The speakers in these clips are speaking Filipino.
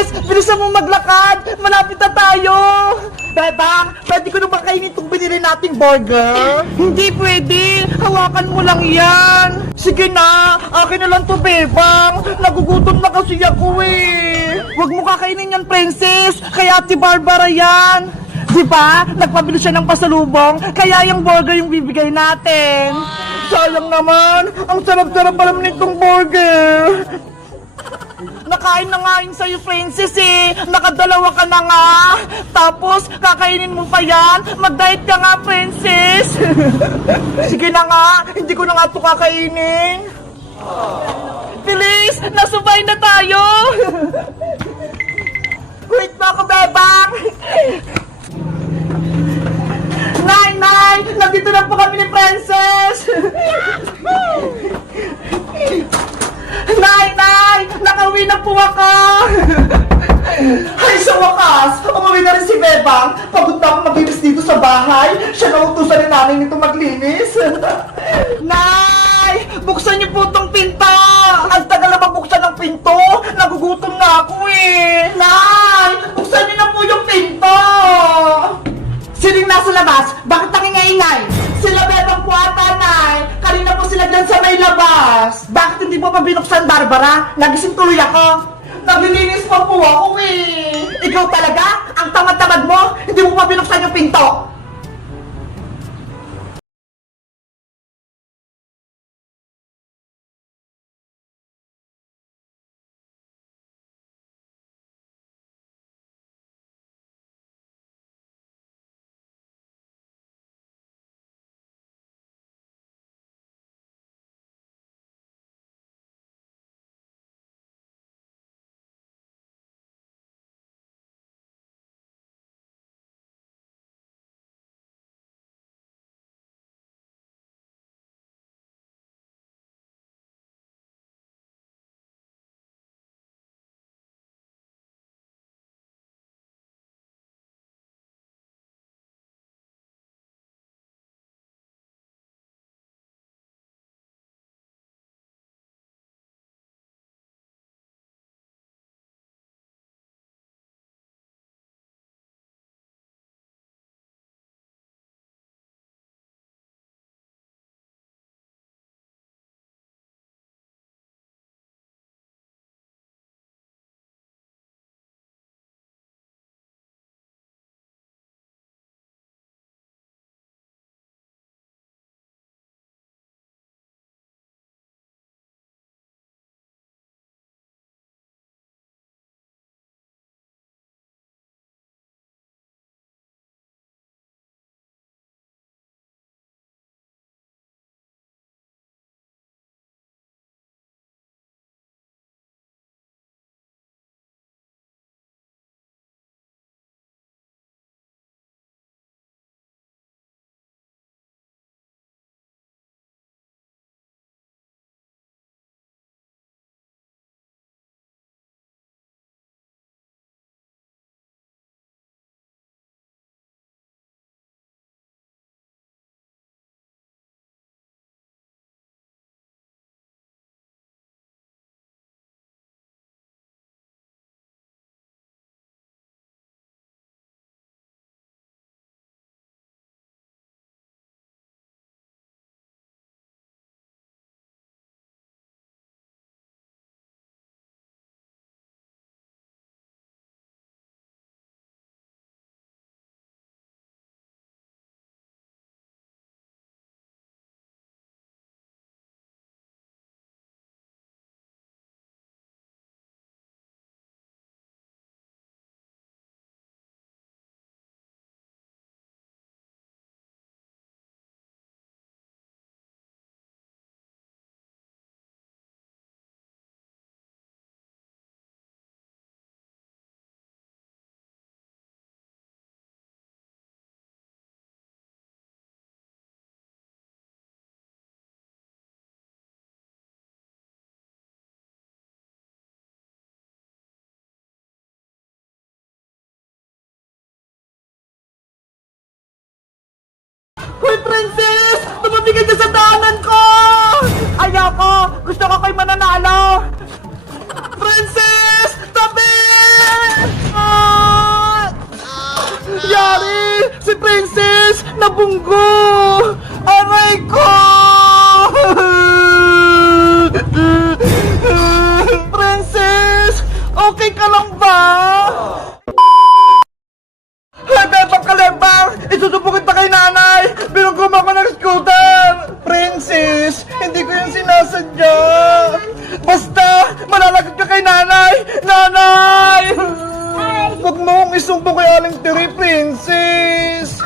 Princess, bilisan mo maglakad. Malapit na tayo. Bebang, pwede ko na ba kainin itong binili nating burger? Hindi pwede. Hawakan mo lang yan. Sige na, akin na lang to, Bebang. Nagugutom na kasi ako eh. Huwag mo kakainin yan, Princess. Kaya Ate Barbara yan. Di ba? Nagpabili siya ng pasalubong, kaya yung burger yung bibigay natin. Sayang naman, ang sarap-sarap pa naman itong burger. Nakain na nga yun sa'yo, Princess eh. Nakadalawa ka na nga. Tapos, kakainin mo pa yan. Mag-diet ka nga, Princess. Sige na nga, hindi ko na nga ito kakainin. Bilis, nasubay na tayo. Wait pa ako, Bebang. Nay! Nandito na po kami ni Princess! Nay! Nakauwi na po ako! Ay, sa wakas! Umuwi na rin si Bebang! Pagod na ako maglinis dito sa bahay! Siya na utusan ni nanay nito maglinis! Nay! Buksan niyo po itong pinto! Ang tagal na mabuksan ng pinto! Nagugutom na ako eh! Nay! Buksan niyo na po yung pinto! Sining nasa labas? Bakit nangingay-ingay? Sila Bebang po ata, Nay. Kanina po sila dyan sa may labas. Bakit hindi po pa binuksan, Barbara? Nagising tuloy ako. Naglilinis pa po ako eh. Ikaw talaga? Ang tamad-tamad mo? Hindi mo pa binuksan yung pinto. Hoy, Princess! Tumabigay ka sa daanan ko! Ayoko! Gusto ko kay mananalo! Princess! Tabi! Nabunggo! Aray ko! Princess! Okay ka lang ba? Bebang kalembang! Isusubukin pa kay nanay! Binugom ako ng scooter! Princess! Hindi ko yung sinasadya! Basta! Malalagot ka kay nanay! Nanay! Huwag mo akong isumbong kay Aling Tiri, Princess!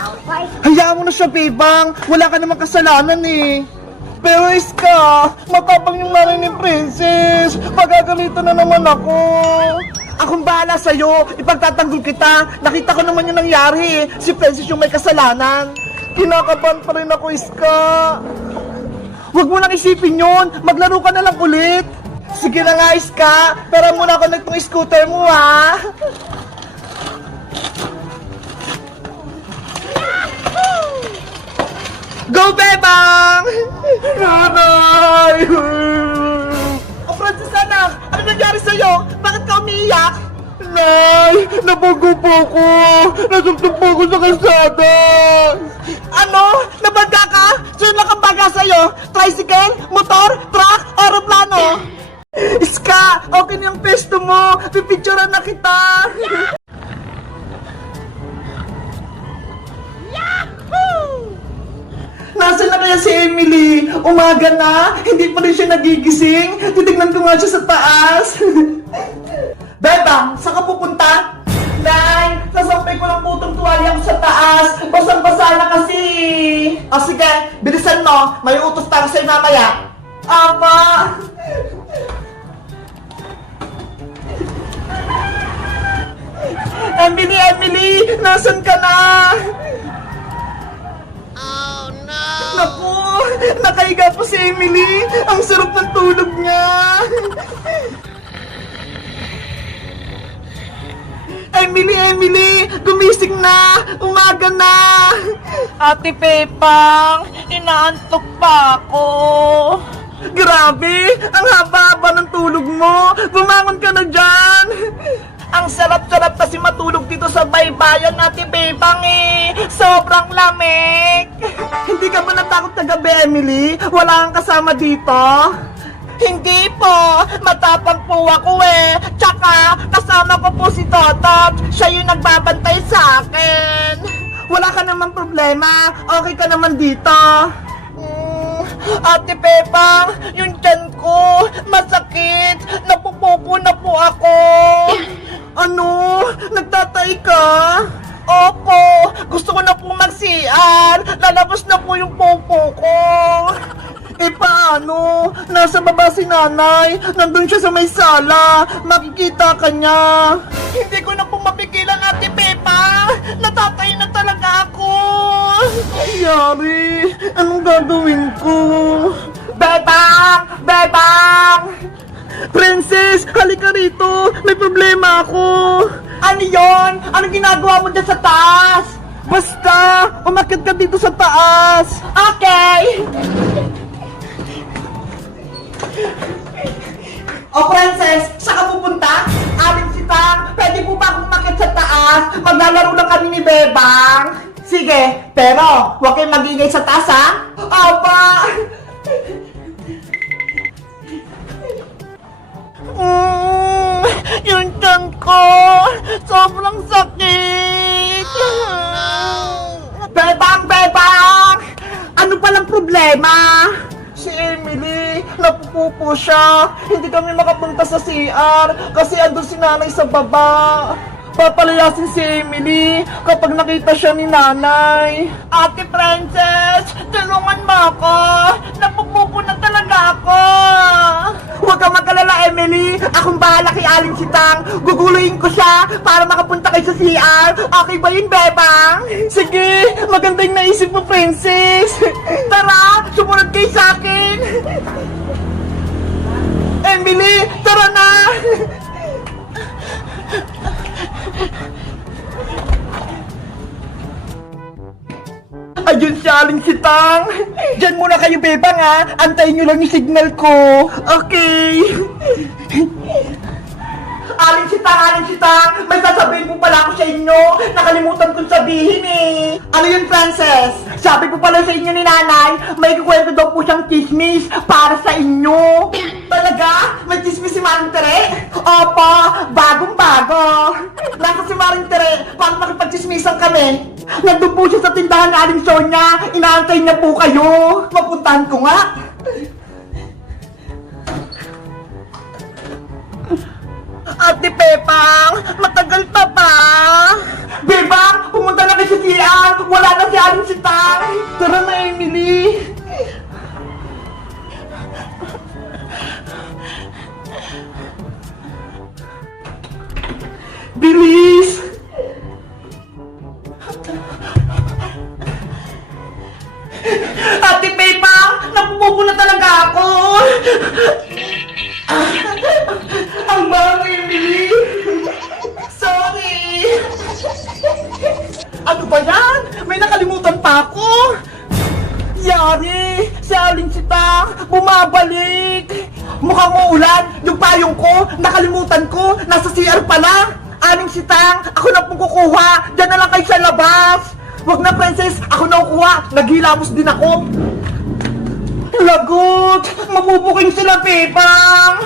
Hayaan mo na siya, Bebang! Wala ka namang kasalanan eh! Pero Iska, matapang yung nanay ni Princess! Pagagalitan na naman ako! Akong bahala sa'yo! Ipagtatanggol kita! Nakita ko naman yung nangyari! Si Princess yung may kasalanan! Kinakabahan pa rin ako, Iska! Huwag mo nang isipin yun! Maglaro ka na lang ulit! Sige na nga, Iska! Pero muna ako nagtong scooter mo, ha! Go, Bebang! Nanay! O, Francis, anak! Ano nangyari sa'yo? Bakit ka umiiyak? Nay! Nabago po ko! Nasumtong po ko sa kalsada! Ano? Nabangga ka? Sino nakabaga sa'yo? Tricycle? Motor? Truck? Aeroplano? Iska! Okay na yung pesto mo! Pipicturean na kita! Nasaan na kaya si Emily? Umaga na? Hindi pa rin siya nagigising? Titignan ko nga siya sa taas. Bebang, saan ka pupunta? Nay, nasampay ko lang putong tuwalya ko sa taas. Basang-basa na kasi. O sige, bilisan mo. May utos para sa'yo mamaya. Ama! Emily, Emily! Nasaan ka na? Naku! Nakahiga po si Emily! Ang sarap ng tulog niya! Emily, Emily! Gumising na! Umaga na! Ate Pepang! Inaantok pa ako! Grabe! Ang haba-haba ng tulog mo! Bumangon ka na dyan! Ang sarap-sarap kasi matulog dito sa baybayan natin, Bebang eh. Sobrang lamig. Hindi ka ba natakot na gabi, Emily? Wala kang kasama dito? Hindi po. Matapang po ako eh. Tsaka, kasama ko po si Totot. Siya yung nagbabantay sa akin. Wala ka namang problema. Okay ka naman dito. Ate Pepang, yung tiyan ko, masakit. Napupupo na po ako. Ano? Nagtatay ka? Opo, gusto ko na po mag-CR. Lalabas na po yung popo ko. Eh paano? Nasa baba si nanay. Nandun siya sa may sala. Makikita ka niya. Hindi ko na po mapigilan, Ate Pepa. Natatay na talaga ako. Yari, anong gagawin ko? Bebang! Bebang! Princess, halika rito! May problema ako! Ano yon? Anong ginagawa mo dyan sa taas? Basta, umakyat ka dito sa taas! Okay! O Princess, saan ka pupunta? Aling Sitang, pwede po ba akong umakyat sa taas? Maglalaro lang kami ni Bebang! Sige, pero huwag kayong mag-ingay sa taas, ha? Opa! Yung tiyan ko, sobrang sakit. Bebang, Bebang! Ano palang problema? Si Emily, napupupo siya. Hindi kami makapunta sa CR kasi andun si nanay sa baba. Papalayasin si Emily kapag nakita siya ni nanay. Ate Princess, tulungan mo ako. Napupupo na talaga ako. Huwag kang mag-alala, Emily. Akong bahala kay Aling Sitang. Guguluhin ko siya para makapunta kayo sa CR. Okay ba yun, Bebang? Sige, maganda yung naisip mo, Princess. Tara, sumunod kayo sa akin. Emily, tara na. Ayun si Aling Sitang. Diyan muna kayo, Bebang, ha. Antayin nyo lang yung signal ko. Okay. Aling Sitang, may sasabihin po pala ako sa inyo. Nakalimutan kong sabihin eh. Ano yun, Princess? Sabi po pala sa inyo ni nanay, may kukwento daw po siyang chismis para sa inyo. Talaga? May chismis si Maring Tere? Opo, bagong-bago. Nasa si Maring Tere, paano nakipag-chismisan kami? Nandun po siya sa tindahan ni Aling Sonia, inaantay niya po kayo. Mapuntahan ko nga. Ate Pepang, matagal pa ba? Bebang, pumunta na kayo sa CR. Wala na si Aling Sitang. Tara na, Emily. Bilis! Ate Pepang, napupuko na talaga ako. Ang bago, Emily! Sorry! Ano ba yan? May nakalimutan pa ako! Yari! Si Aling Sitang! Bumabalik! Mukhang uulan! Yung payong ko! Nakalimutan ko! Nasa CR pala! Aling Sitang! Ako na pong kukuha! Diyan na lang kayo sa labas! Wag na, Princess! Ako na kukuha! Naghilamos din ako! Lagot! Mabubuking sila, Pepang!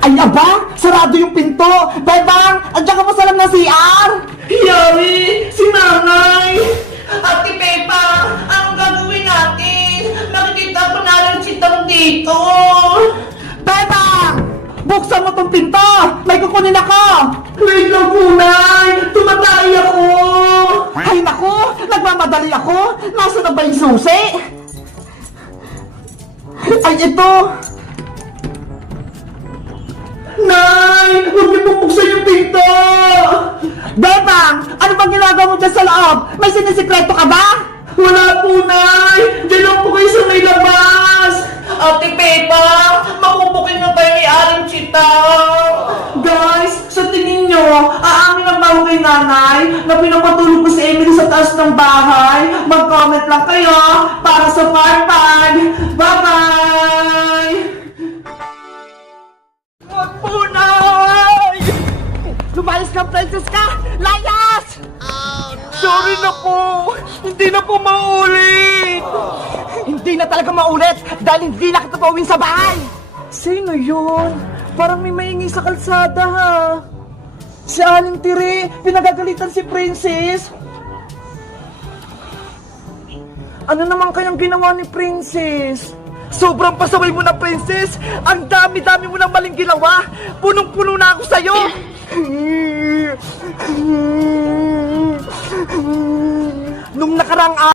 Ay, aba! Sarado yung pinto! Bebang! Andiyan ka pa sa lang na CR! Yari! Si Nanay! Ate Pepang! Anong gagawin natin? Nakikita ko na lang si Tang dito! Bebang! Buksan mo tong pinto! May kukunin ako! Wait lang po, Nay! Tumatay ako! Ay, naku! Nagmamadali ako! Nasaan na ba yung susi? Ay, ito! Nay! Huwag niyo pong buksan yung pinto! Bebang! Ano bang ginagawa mo dyan sa loob? May sinisikreto ka ba? Wala po, Nay! Diyan lang po kayo sa may labas! Ate Pepang! Makubukin na tayo ni Aling Sitang! Guys! Sa tingin nyo, aamin ang baho kay Nanay na pinapatulog ko si Emily sa taas ng bahay? Mag-comment lang kayo para sa part 5! Bye-bye! Wag po, Nay! Lumayas ka, Princess ka! Layas! Oh, no! Sorry na po! Hindi na po maulit! Hindi na talaga maulit dahil hindi na kita pauwing sa bahay! Sino yun? Parang may maingi sa kalsada, ha? Si Aling Tiri! Pinagagalitan si Princess! Ano naman kayang ginawa ni Princess? Sobrang pasaway mo na, Princess! Ang dami-dami mo nang maling ginawa! Punong-puno na ako sa'yo! Nung nakaraang